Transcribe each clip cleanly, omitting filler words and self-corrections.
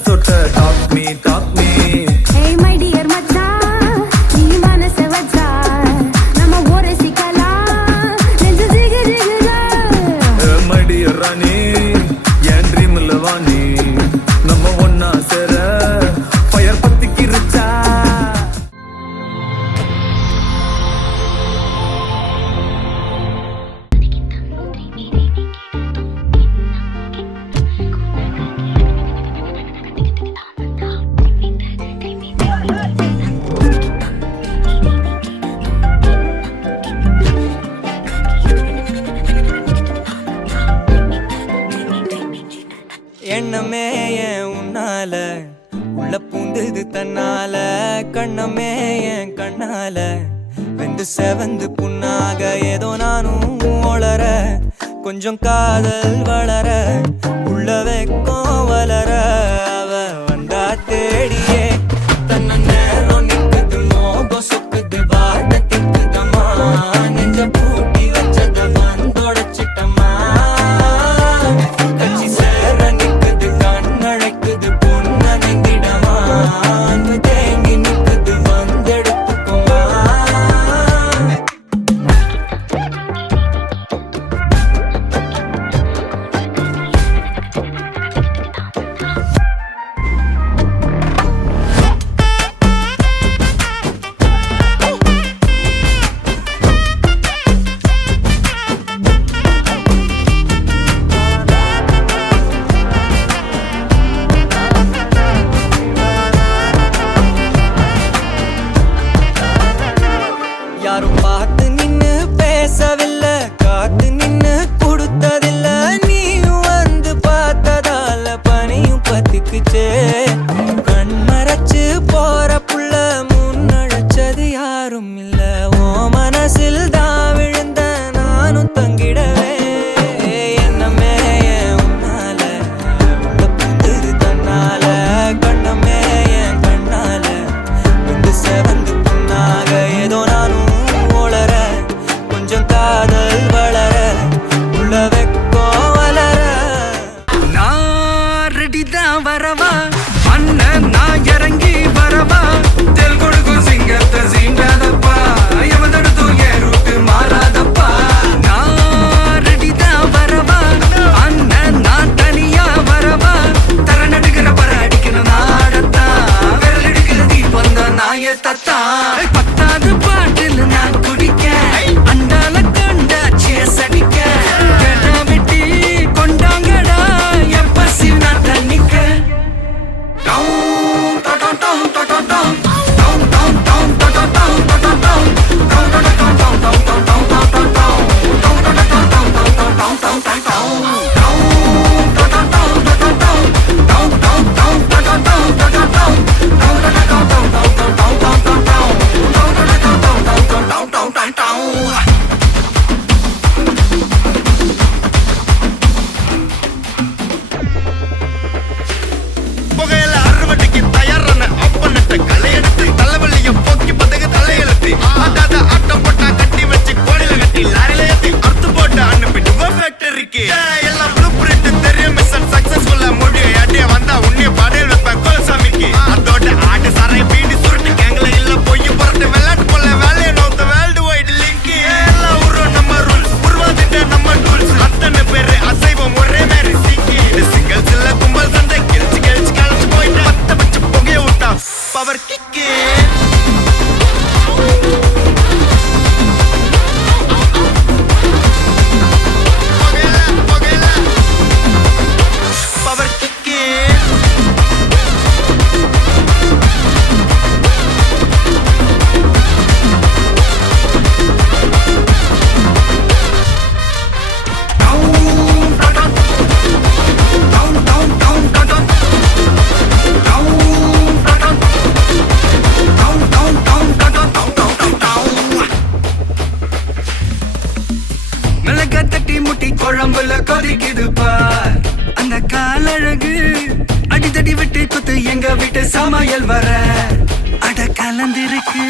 சொட்ட talk me talk me Hey my dear மச்சான் நீ மனச வச்சா நம்ம ஒரே சிக்கலாம் நெஞ்சு ஜிகு ஜிகுதா my dear ராணி என் ட்ரீம்ல வாணி நம்ம ஒன்னா சேர ஃபயர் பத்திக்கிருச்சா எண்ணமே ஏன் உன்னால உள்ள பூந்தது தன்னால கண்ணமே என் கண்ணால வெந்து செவந்து புண்ணாக ஏதோ நானும் ஒளர கொஞ்சம் காதல் வளர உள்ள வெக்கம் வளர அவ வந்தா தேடியே தன்ன நேரம் நிக்குது மோகம் சொக்குது வார்த்தை திக்குதம்மா நெஞ்ச பூட்டி வச்சத வந்தொடச்சிட்டம்மா கட்சி சேர நிக்குது கண்ணழைக்குது பொண்ண நெங்கிடமா அன்பு தேங்கி நிக்குது வந்தெடுத்துக்குமா யாரும் பார்த்து நின்னு பேசவில்லை காத்து நின்னு கொடுத்ததில்ல நீயும் வந்து பார்த்ததால பனியும் பத்திக்குச்சே கண் மறைச்சு போற புள்ள முன்னழைச்சது யாரும் இல்ல ஓ மனசில் தான் விழுந்த நானும் தங்கிடவே என்னமே என் உன்னால உள்ள புந்தது தன்னால கண்ணமே என் கண்ணால வந்து செவந்து புண்ணாக ஏதோ நானும் ஒளர கொஞ்சம் காதல் வளர உள்ள வெக்கோ வளர நான் ரெடிதான் வரவா அண்ணன் நான் இறங்கி வரவா தெல் கொடுக்கும் சிங்கத்தை சீண்டாதப்பா எவதடுத்தும் என் ரூட்டு மாறாதப்பா நான் ரெடிதான் வரவா அண்ணன் நான் தனியா வரவா தர நடுக்கிற பர அடிக்கணும் நாடத்தான் விரல் எடுக்கிற தீபம் தான் நாய தத்தா பத்தாவது பாட்டில் நான் குடிக்க அண்டால கண்டா சேஸ் அடிக்க கெடா வெட்டி கொண்டாங்கடா எப்ப சிவனா தண்ணிக்க புகையில அறுவடைக்கு தயாரான அப்பனட்ட கலையெடுத்து தலைவலிய போக்கி பதகு தலையெழுத்து ஆட்டாத ஆட்டம் போட்டா கட்டி வச்சு கோடில கட்டி லாரில ஏத்தி அறுத்து போட்டு அனுப்பிட்டு ஃபேக்டரிக்கு எல்லாம் ப்ளூ பிரிண்ட் தெரியும் மிஷன் சக்சஸ்ஃபுல்லா முடியும் யாட்டிய வந்தா உன்னைய பாடையில் வைப்பேன் கோலசாமிக்கு அதோட ஆட்டு சாரை பீடி சுருட்டு கேங்கல இல்ல பொய்ய புரட்டு விளையாட்டு போல வேலையை நோத்த வேர்ல்டு வைடு லிங்க் எல்லாம் உருவம் நம்ம ரூல்ஸ் உருவாதிட்ட நம்ம டூல்ஸ் அத்தனை பேரு அசைவம் ஒரே மாதிரி சிங்கி இது சிங்கிள்ஸ் இல்ல கும்பல் சண்டை கிழிச்சு கிழிச்சு கழிச்சு போயிட்டு பத்த பச்சை புகைய விட்டா பவர் கிக்கு பவர் கிக்கு மிளகா தட்டி முட்டி குழம்புல கொதிக்குது பார் அந்த காலழகு அடித்தடி விட்டு குத்து எங்க வீட்டு சமையல் வர அட கலந்திருக்கு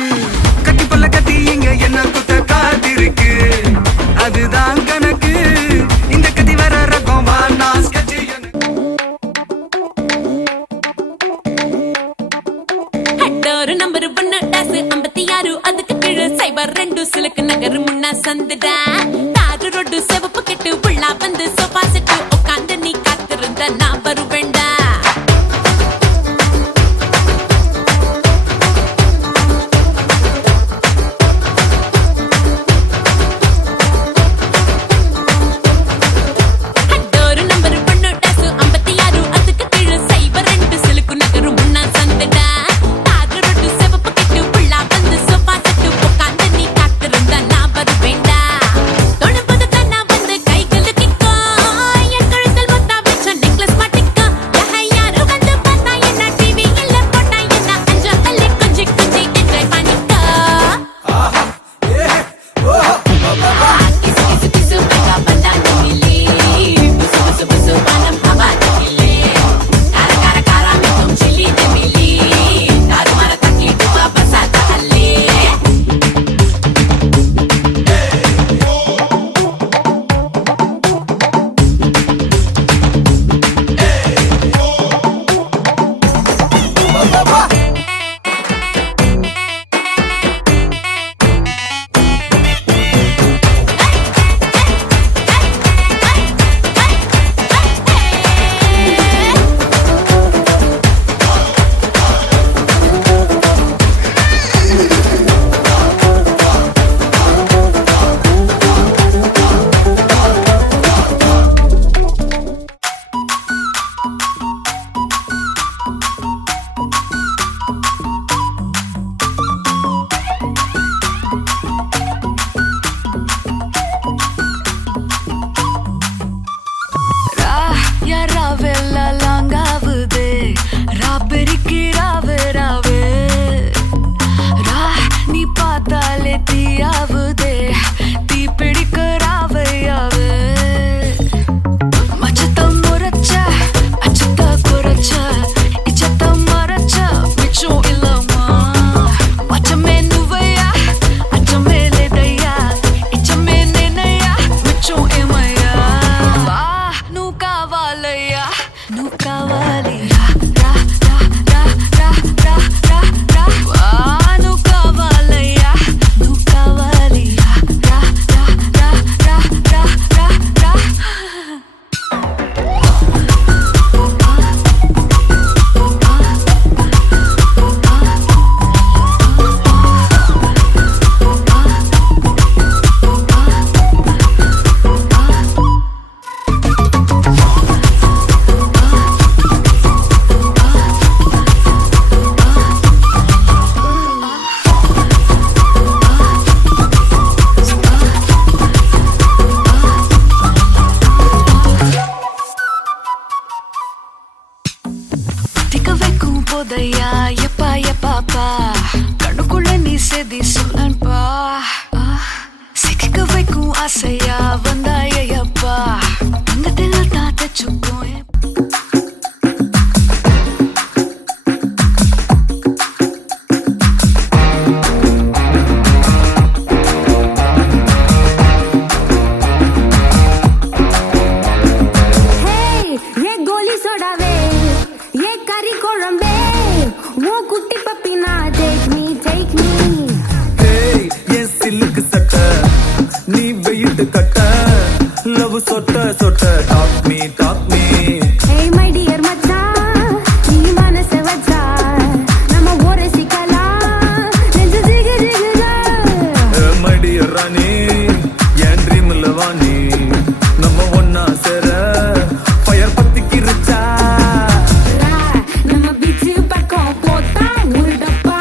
கட்டி பல்ல கத்தி இங்க என்ன குத்த காத்திருக்கு அதுதான் கணக்கு இந்த கத்தி வர ரகம் வா நான் sketch சைபர் 2 சிலுக்கு நகர் முன்னா சந்துடா தாரு ரோடு செவப்பு கெட்டு புள்ளா வந்து சோஃபா செட்டு உட்காந்து நீ காத்திருந்த நான் வருவேண்டா போதையா எப்பா எப்பாப்பா கண்ணுக்குள்ள நீ செதி சொல்லன்பா சிக்க வைக்கும் ஆசையா வந்தாயப்பா தங்கத்தில் தான் தச்சுக்கும் சொட்ட சொட்ட talk me Hey my dear மச்சான் நீ மனச வச்சா நம்ம ஒரே சிக்கலாம் நெஞ்சு ஜிகு ஜிகுதா my dear ராணி என் ட்ரீம்ல வாணி நம்ம ஒண்ணா சேர ஃபயர் பத்திக்கிருச்சா நம்ம பீச் பக்கம் போட்டா ஒரு டப்பா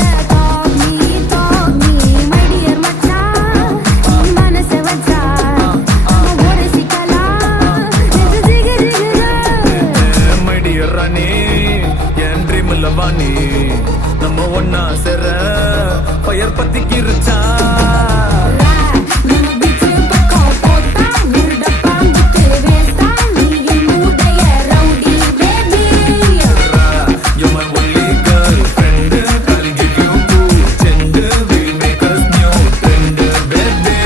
தொட்ட talk me my dear மச்சான் நீ மனச வச்சா நம்ம ஒரு சிக்கலாம் நெஞ்சு ஜிகு ஜிகு மை டியர் ராணி என் ட்ரீம்ல வாணி நம்ம ஒன்னா சேர ஃபயர் பத்திக்கு இருச்சா நம்ம பிச்சு பக்கம் போட்டா முருடப்பா முத்து வேஸ்டா நீ என்னுடைய rowdy baby You're my only girlfriend. I'll give you two gender. We'll make us new trend, baby.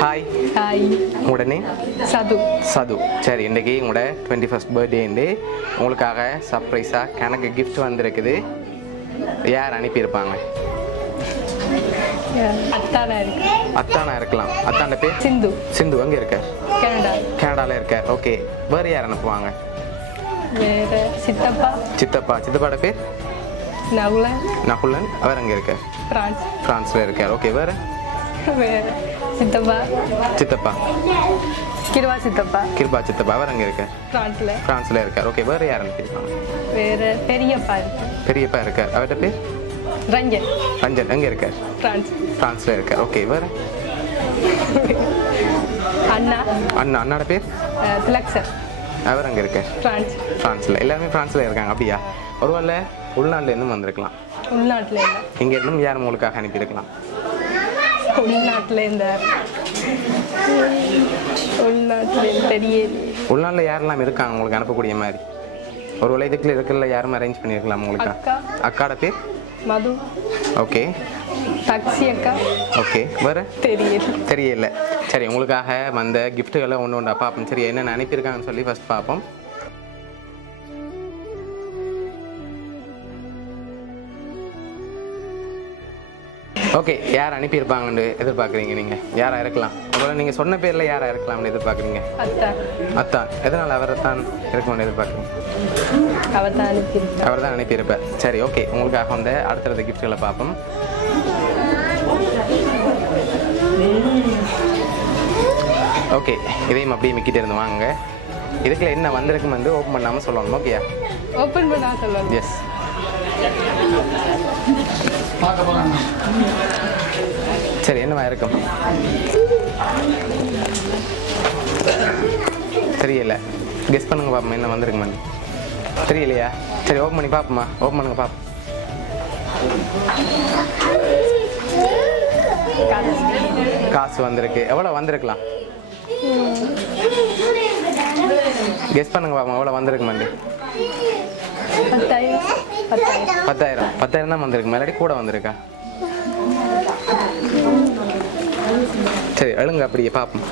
Hi hi உங்களோட நேம் சது சது சரி இன்றைக்கி உங்களோட 21st பர்த்டேண்டு உங்களுக்காக சர்ப்ரைஸாக கணக்கு கிஃப்ட் வந்திருக்குது யார் அனுப்பியிருப்பாங்க அத்தானா இருக்கு அத்தானா இருக்கலாம் அத்தாண்ட பேர் சிந்து சிந்து அங்கே இருக்க கனடா கனடாவில் இருக்க ஓகே வேறு யார் அனுப்புவாங்க வேற சித்தப்பா சித்தப்பாட பேர் நகுலன் நகுலன் அவர் அங்கே இருக்க பிரான்ஸ் ஃப்ரான்ஸில் இருக்கார் ஓகே வேறு வேற சித்தப்பா கிருபா சித்தப்பா அவர் அங்கே இருக்க ஃப்ரான்ஸில் இருக்கார் ஓகே வேறு யார் அனுப்பியிருப்பாங்க வேற பெரியப்பா இருக்கு பெரியப்பா இருக்கார் அவர்கிட்ட பேர் ரஞ்சன் எங்கே இருக்கார் ஃப்ரான்ஸில் இருக்கார் ஓகே வேறு அண்ணாட பேர் திலக்சர் அவர் அங்கே இருக்கார் ஃப்ரான்ஸில் எல்லாருமே ஃப்ரான்ஸில் இருக்காங்க அப்படியா ஒருவேளை உள்நாட்டிலேருந்து வந்திருக்கலாம் உள்நாட்டில் இல்லை இங்கே இருந்தும் யார் உங்களுக்காக அனுப்பியிருக்கலாம் உள்நாட்டில் தெரியல உள்நாட்டில் யாரெல்லாம் இருக்காங்க உங்களுக்கு அனுப்பக்கூடிய மாதிரி ஒருவேளை இதுக்குள்ள இருக்கிற யாரும் அரேஞ்ச் பண்ணியிருக்கலாம் உங்களுக்கு அக்காட பேர் மது ஓகே டாக்ஸி அக்கா ஓகே வேறு தெரியல சரி உங்களுக்காக வந்த கிஃப்ட்டுகளை ஒன்று ஒன்றா பார்ப்போம் சரி என்னென்ன அனுப்பியிருக்காங்கன்னு சொல்லி ஃபஸ்ட் பார்ப்போம் ஓகே யார் அனுப்பியிருப்பாங்கன்னு எதிர்பார்க்குறீங்க நீங்கள் யாராக இருக்கலாம் ஒருவேளை நீங்கள் சொன்ன பேரில் யாராக இருக்கலாம்னு எதிர்பார்க்குறீங்க அத்தான் எதனால் அவரை தான் இருக்கணும்னு எதிர்பார்க்குறீங்க அவர் தான் அனுப்பியிருப்பார் சரி ஓகே உங்களுக்காக வந்த அடுத்தடுத்த கிஃப்ட்களை பார்ப்போம் ஓகே இதையும் அப்படியே மிக்கிட்டு இருந்து வாங்க இதுக்குள்ள என்ன வந்திருக்கும் வந்து ஓப்பன் பண்ணாமல் சொல்லணும் ஓகேயா ஓப்பன் பண்ணா சொல்லணும் எஸ் சரி என்னவா இருக்கும் தெரியல கெஸ் பண்ணுங்க பாப்போம் என்ன வந்திருக்குமா தெரியலையா சரி ஓப்பன் பண்ணி பார்ப்போமா ஓப்பன் பண்ணுங்க பார்ப்போம் காசு வந்திருக்கு எவ்வளோ வந்திருக்கலாம் கெஸ் பண்ணுங்க பாப்போம் எவ்வளோ வந்திருக்குமாண்டி 10,000 தான் வந்திருக்கு மேலாடி கூட வந்திருக்கா சரி அழுங்க அப்படியே பார்ப்போம்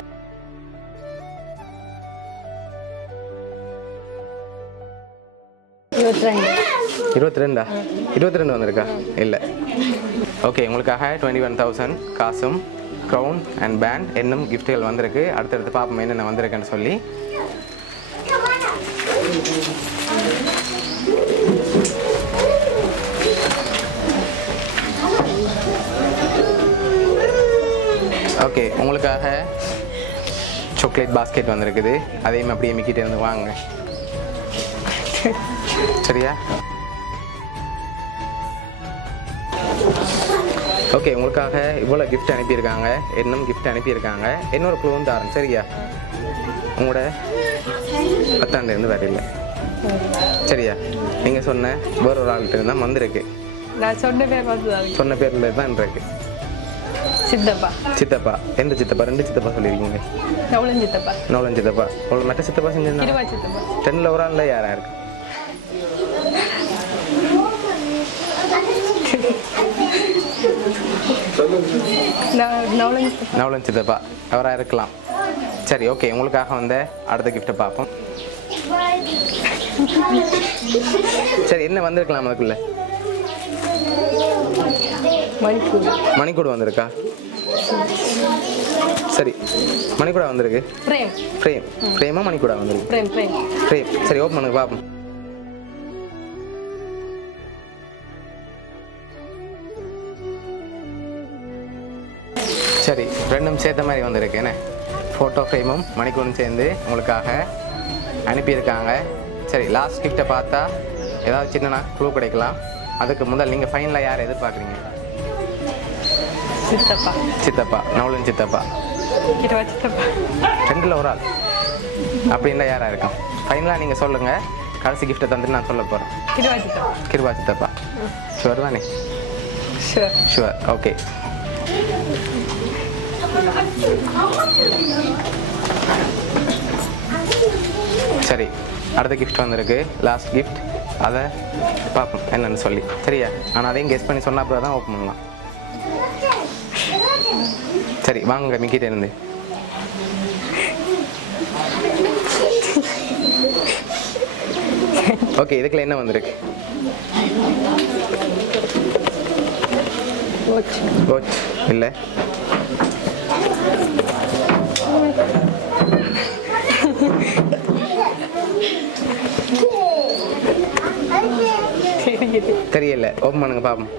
இருபத்தி ரெண்டு வந்திருக்கா இல்லை ஓகே உங்களுக்காக 21,000 காசும் க்ரௌன் அண்ட் பேண்ட் என்னும் கிஃப்ட்டுகள் வந்திருக்கு அடுத்தடுத்து பார்ப்போம் என்னென்ன வந்திருக்குன்னு சொல்லி ஓகே உங்களுக்காக சாக்லேட் பாஸ்கெட் வந்திருக்குது அதையும் அப்படியே மிக்கிட்டு இருந்து வாங்க சரியா ஓகே உங்களுக்காக இவ்வளோ கிஃப்ட் அனுப்பியிருக்காங்க இன்னும் கிஃப்ட் அனுப்பியிருக்காங்க இன்னொரு க்ளூவும் தாரன் சரியா உங்களோட அத்தாண்டேருந்து வேற இல்லை சரியா நீங்கள் சொன்ன வேற ஒரு ஆள்கிட்ட இருந்தால் வந்திருக்கு நான் சொன்ன பேரில் தான் இருக்கு சித்தப்பா எந்த சித்தப்பா ரெண்டு சித்தப்பா சொல்லியிருக்கீங்க நவலன் சித்தப்பா உங்களுக்கு மற்ற சித்தப்பா செஞ்சிருந்தா டென்னில் ஒரு ஆளில் யாரா இருக்கு நவலன் சித்தப்பா அவராக இருக்கலாம். சரி ஓகே, உங்களுக்காக வந்து அடுத்த கிஃப்ட்டை பார்ப்போம். சரி என்ன வந்திருக்கலாம் அதுக்குள்ள? மணிக்கூடு வந்திருக்கா? சரி மணிக்கூடா வந்திருக்கு. ஃப்ரேமா மணிக்கூடா வந்திருக்கு? ஃப்ரேம். சரி ஓப்பன் பண்ணுங்க பார்ப்போம். சரி ரெண்டும் சேர்த்த மாதிரி வந்திருக்கு. என்ன ஃபோட்டோ ஃப்ரேமும் மணிக்கூடும் சேர்ந்து உங்களுக்காக அனுப்பியிருக்காங்க. சரி லாஸ்ட் கிஃப்ட்டை பார்த்தா ஏதாவது சின்னனா க்ளூ கிடைக்கலாம். அதுக்கு முதல் நீங்கள் ஃபைனலாக யார் எதிர்பார்க்குறீங்க? சித்தப்பா நவலன் சித்தப்பா. ரெண்டில் ஒரு ஆள் அப்படின்னா யாராக இருக்கும்? ஃபைனலாக நீங்கள் சொல்லுங்கள். கடைசி கிஃப்ட்டை தந்துட்டு நான் சொல்ல போகிறேன். கிருபா சித்தப்பா. ஷுவர் தானே? ஷுவர். ஓகே சரி அடுத்த கிஃப்ட் வந்திருக்கு. லாஸ்ட் கிஃப்ட், அதை பார்ப்போம் என்னன்னு சொல்லி. சரியா? ஆனால் அதையும் கெஸ் பண்ணி சொன்ன அப்புறம் தான் ஓப்பன் பண்ணலாம். சரி வாங்க மிக்கிட்ட இருந்து. ஓகே இதுக்குள்ள என்ன வந்திருக்கு? வாட்ச் இல்லை. தெரியல. ஓப்பன் பண்ணுங்க பாப்போம்.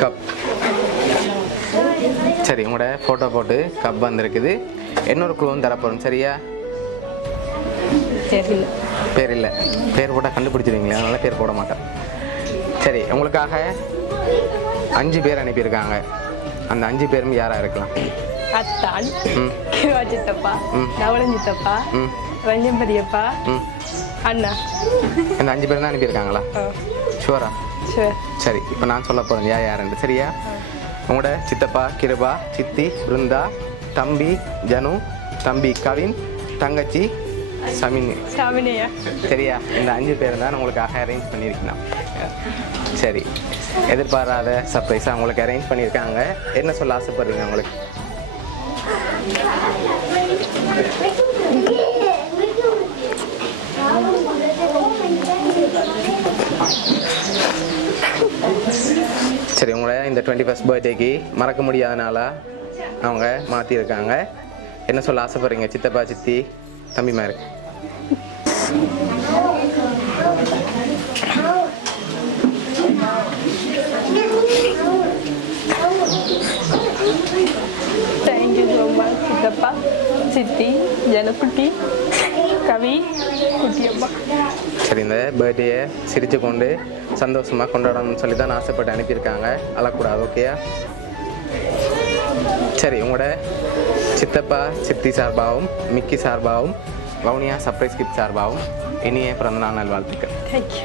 கப். சரி உங்களோட ஃபோட்டோ போட்டு கப் வந்திருக்குது. இன்னொரு க்ளூவும் தரப்போகிறோம். சரியா? பேர் இல்லை. பேர் போட்டால் கண்டுபிடிச்சிருவீங்களா? அதனால பேர் போட மாட்டேன். சரி உங்களுக்காக 5 பேர் அனுப்பியிருக்காங்க. அந்த 5 பேரும் யாராக இருக்கலாம்? அத்தான், கிருபா சித்தப்பா, நவலன் சித்தப்பா, ரஞ்சன் பெரியப்பா, அண்ணா. இந்த 5 பேர் தான் அனுப்பியிருக்காங்களா? ஷுவரா? சரி இப்போ நான் சொல்ல போகிறேன் யாருன்னு. சரியா? உங்களோட சித்தப்பா கிருபா, சித்தி பிருந்தா, தம்பி ஜனு, தம்பி கவின், தங்கச்சி சமினியா. சரியா? இந்த 5 பேர் தான் உங்களுக்காக அரேஞ்ச் பண்ணியிருக்கலாம். சரி எதிர்பாராத சர்ப்ரைஸாக உங்களுக்கு அரேஞ்ச் பண்ணியிருக்காங்க. என்ன சொல்ல ஆசைப்படுறீங்க உங்களுக்கு? சரி உங்களை இந்த 21st பர்த்டேக்கு மறக்க முடியாதனால அவங்க மாற்றிருக்காங்க. என்ன சொல்ல ஆசைப்படுறீங்க சித்தப்பா சித்தி தம்பி மாதிரி? தேங்க்யூ ஸோ மச் சித்தப்பா, சித்தி, ஜனக்குட்டி, கவி, குட்டியப்பா. சரி இந்த பர்த்டேயை சிரித்து கொண்டு சந்தோஷமாக கொண்டாடணும்னு சொல்லி தான் ஆசைப்பட்டு அனுப்பியிருக்காங்க. அழக்கூடாது. ஓகேயா? சரி உங்களோட சித்தப்பா சித்தி சார்பாகவும் மிக்கி சார்பாகவும் வவுனியா சர்ப்ரைஸ் கிஃப்ட் சார்பாகவும் இனிய பிறந்தநாள் நல்வாழ்த்துக்கள். தேங்க்யூ.